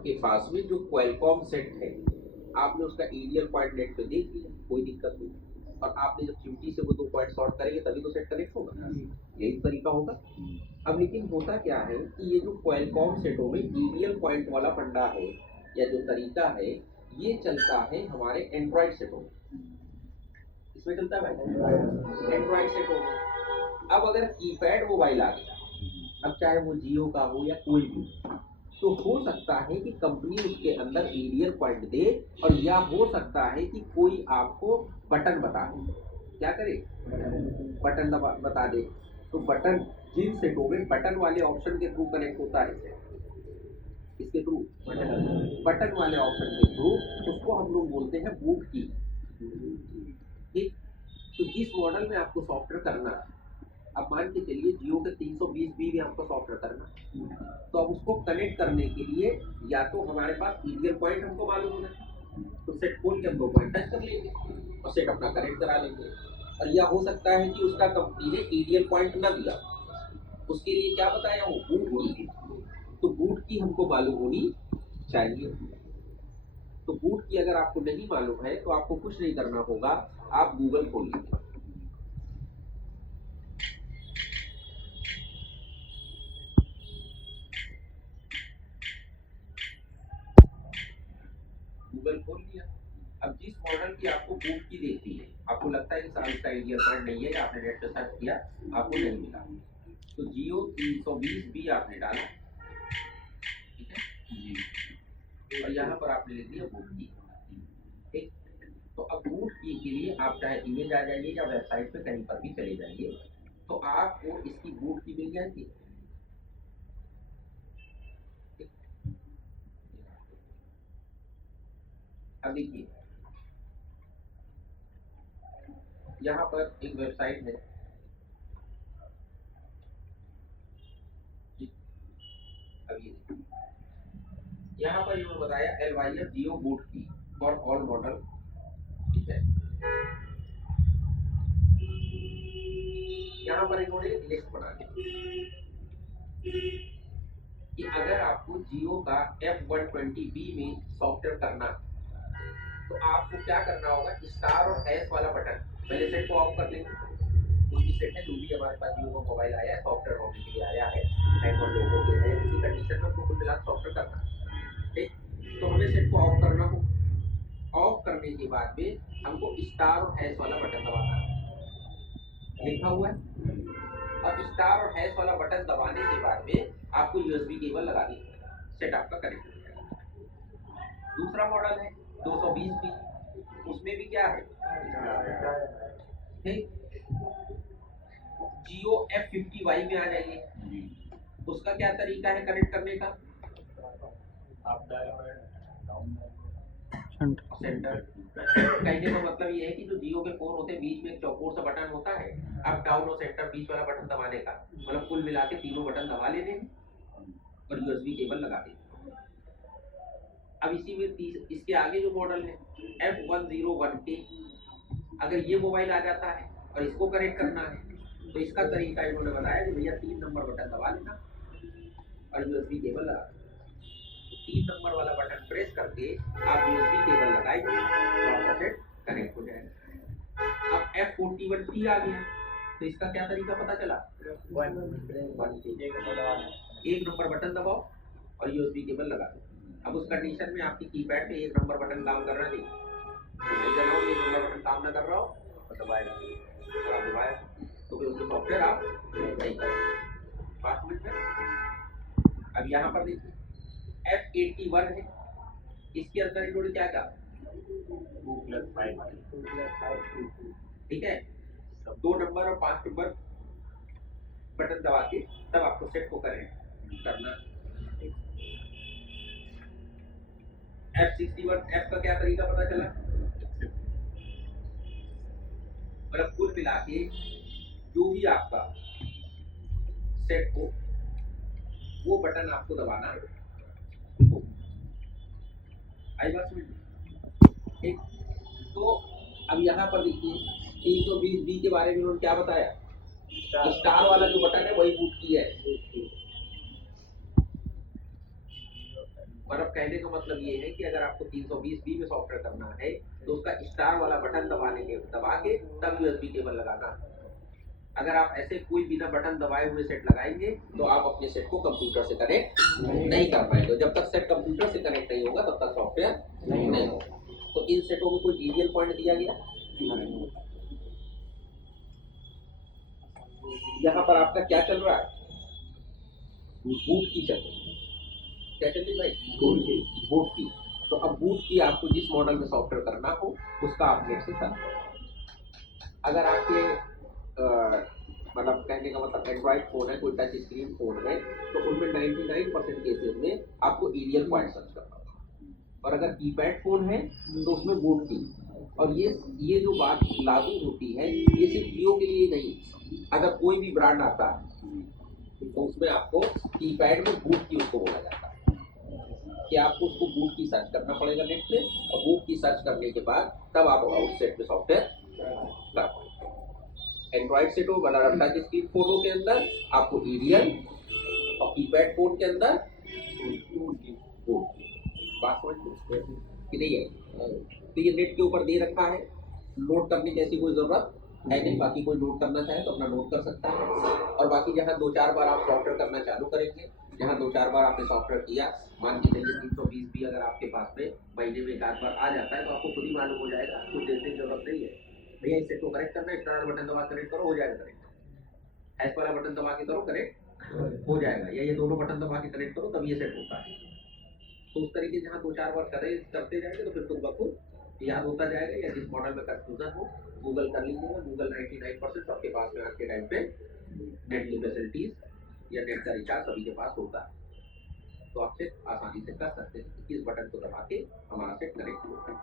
आपके पास में जो क्वालकॉम सेट है, आपने उसका एरियल पॉइंट नेट पे देख लिया, कोई दिक्कत नहीं, और आपने जब QT से वो 2 पॉइंट सॉर्ट करेंगे तभी तो सेट कनेक्ट होगा, यही तरीका होगा। अब लेकिन होता क्या है कि ये जो क्वालकॉम सेटों में एरियल पॉइंट वाला फंडा है या जो तरीका है, ये चलता है हमारे एंड्रॉइड सेटों में। इसमें चलता है भाई एंड्रॉइड सेटों में। अब अगर कीपैड मोबाइल आ गया, अब चाहे वो जियो का हो या कोई भी, तो हो सकता है कि कंपनी उसके अंदर एरियल पॉइंट दे, और या हो सकता है कि कोई आपको बटन बता दे, क्या करे, बटन बता दे। तो बटन जिन सेटों में बटन वाले ऑप्शन के थ्रू कनेक्ट होता है, इसके थ्रू बटन वाले ऑप्शन के थ्रू, उसको हम लोग बोलते हैं बूट की। ठीक, तो जिस मॉडल में आपको सॉफ्टवेयर करना है, अब मान के चलिए जियो के 320B में आपको सॉफ्टवेयर करना, तो अब उसको कनेक्ट करने के लिए या तो हमारे पास एरियल पॉइंट हमको मालूम होना, तो सेट खोल के हम 2 पॉइंट टच कर लेंगे और सेट अपना कनेक्ट करा लेंगे। और यह हो सकता है कि उसका कंपनी ने एरियल पॉइंट ना दिया, उसके लिए क्या बताया, वो बूट की, तो बूट की हमको मालूम होनी चाहिए। तो बूट की अगर आपको नहीं मालूम है तो आपको कुछ नहीं करना होगा, आप गूगल खोलिए, गूगल खोल लिया। अब जिस मॉडल की आपको बूट की देखती है, आपको लगता है कि साल का एरियल पॉइंट नहीं है, आपने नेट पे सर्च किया, आपको नहीं मिला, तो जियो 320B आपने डाला, ठीक है जी, और यहाँ पर आपने लिख दिया बूट की। ठीक, तो अब बूट की के लिए आप चाहे इमेज आ जाइए या वेबसाइट पे कहीं पर भी चले जाइए, तो आपको इसकी बूट की मिल जाएगी। अब देखिए यहाँ पर एक वेबसाइट है, अब ये यहाँ पर इन्होंने बताया LYF जियो बूट की फॉर ऑल मॉडल, ठीक है। यहाँ पर इन्होंने एक लिस्ट बना दी कि अगर आपको जियो का F120B में सॉफ्टवेयर करना, तो आपको क्या करना होगा, स्टार और हैश वाला बटन, पहले सेट को ऑफ कर लेंगे, कोई भी सेट है जो भी हमारे पास जियो का मोबाइल आया है सॉफ्टवेयर होने के लिए आया है, एंड्रॉइड लोगों के लिए इसी कंडीशन में हमको कुल मिला सॉफ्टवेयर करना, ठीक, तो हमें सेट को ऑफ करना हो, ऑफ करने के बाद में हमको स्टार और हैश वाला बटन दबाना है, लिखा हुआ है, और स्टार और हैश वाला बटन दबाने के बाद में आपको USB केबल लगा दी, सेट आपका कनेक्ट हो जाएगा। दूसरा मॉडल है 220B, उसमें भी क्या है, ठीक, जियो F50Y में आ जाइए, उसका क्या तरीका है कनेक्ट करने का, सेंटर। कहने का मतलब ये है कि जो जियो के फोन होते हैं बीच में एक चौकोर सा बटन होता है, अप डाउन और सेंटर बीच वाला बटन दबाने का, मतलब कुल मिला के तीनों बटन दबा लेने हैं और USB केबल लगा दें। अब इसी में इसके आगे जो मॉडल है F101K, अगर ये मोबाइल आ जाता है और इसको कनेक्ट करना है, तो इसका तरीका इन्होंने बताया कि भैया 3 नंबर बटन दबा लेना और USB केबल लगा देना। 3 नंबर वाला बटन प्रेस करके आप USB केबल लगाएंगे तो आपका सेट कनेक्ट हो जाएगा। अब F41T आ गया, तो इसका क्या तरीका पता चला, एक नंबर बटन दबाओ और USB केबल लगा दो। अब उस कंडीशन में आपकी कीपैड पे एक नंबर बटन काम कर रहा नहीं, तो नहीं जाना हो, एक नंबर बटन काम ना कर रहा हो और दबाएगा, और आप दबाया तो फिर उसको सॉफ्टवेयर आप नहीं करेंगे। 5 मिनट में अब यहाँ पर देखिए F81 है, इसके अंदर इन्होंने क्या कहा, 2+5, ठीक है, 2 नंबर और 5 नंबर बटन दबा के तब आपको सेट को कनेक्ट करना। F61 F का क्या तरीका पता चला, मतलब कुल मिला के जो भी आपका सेट हो वो बटन आपको दबाना है, आई बात समझ, ठीक। तो अब यहाँ पर देखिए 320B के बारे में उन्होंने क्या बताया, स्टार वाला जो बटन है वही बूट की है, पर अब कहने का मतलब ये है कि अगर आपको 320B में सॉफ्टवेयर करना है तो उसका स्टार वाला बटन दबा के तब यूएसबी केबल लगाना। अगर आप ऐसे कोई बिना बटन दबाए हुए सेट लगाएंगे तो आप अपने सेट को कंप्यूटर से कनेक्ट नहीं कर पाएंगे। जब तक सेट कंप्यूटर से कनेक्ट नहीं होगा तब तक सॉफ्टवेयर नहीं होगा। तो इन सेटों में कोई डीवीएल पॉइंट दिया गया, यहाँ पर आपका क्या चल रहा है, बूट की चल रही है। क्या चल रही भाई, बूट की। तो अब बूट की आपको जिस मॉडल में सॉफ्टवेयर करना हो उसका आप नेट से कर। अगर आपके मतलब कहने का मतलब एंड्रॉइड फोन है, कोई टच स्क्रीन फोन है, तो उनमें 99% केसेस में आपको एरियल पॉइंट सर्च करना होगा। और अगर कीपैड फोन है तो उसमें बूट की। और ये जो बात लागू होती है ये सिर्फ जियो के लिए नहीं, अगर कोई भी ब्रांड आता है तो उसमें आपको कीपैड में बूट की उसको बोला जाता है कि आपको उसको बूट की सर्च करना पड़ेगा नेट पे, और बूट की सर्च करने के बाद तब आप उस सेट पे सॉफ्टवेयर कर पाएंगे। एंड्रॉइड सेट हो मतलब टच स्क्रीन फोनों के अंदर आपको एरियल और कीपैड फोन के अंदर बूट। बात समझ कि नहीं है? तो ये नेट के ऊपर दे रखा है, नोट करने की ऐसी कोई जरूरत है नहीं। बाकी कोई नोट करना चाहे तो अपना नोट कर सकता है। और बाकी जहाँ 2-4 बार आप सॉफ्टवेयर करना चालू करेंगे, जहाँ 2-4 बार आपने सॉफ्टवेयर किया, मान के चलिए 320B अगर आपके पास में महीने में 1 बार आ जाता है तो आपको खुद ही मालूम हो जाएगा, कुछ देखने की जरूरत नहीं है। भैया इस सेट को करेक्ट करना है, स्टार बटन दबा करेक्ट करो, हो जाएगा करेक्ट। एस वाला बटन दबा के करो, करेक्ट हो जाएगा। या ये दोनों बटन दबा के कनेक्ट करो तब ये सेट होता है। तो उस तरीके से जहाँ 2-4 बार करते जाएंगे तो फिर खुद ब खुद याद होता जाएगा। या जिस मॉडल में कंफ्यूजन हो गूगल कर लीजिएगा। गूगल 99% सबके पास में आज के टाइम पे नेट की फैसिलिटीज या नेट का रिचार्ज सभी के पास होता है। तो आप सेट आसानी से कर सकते हैं कि किस बटन को दबा के हमारा सेट कनेक्ट होता है।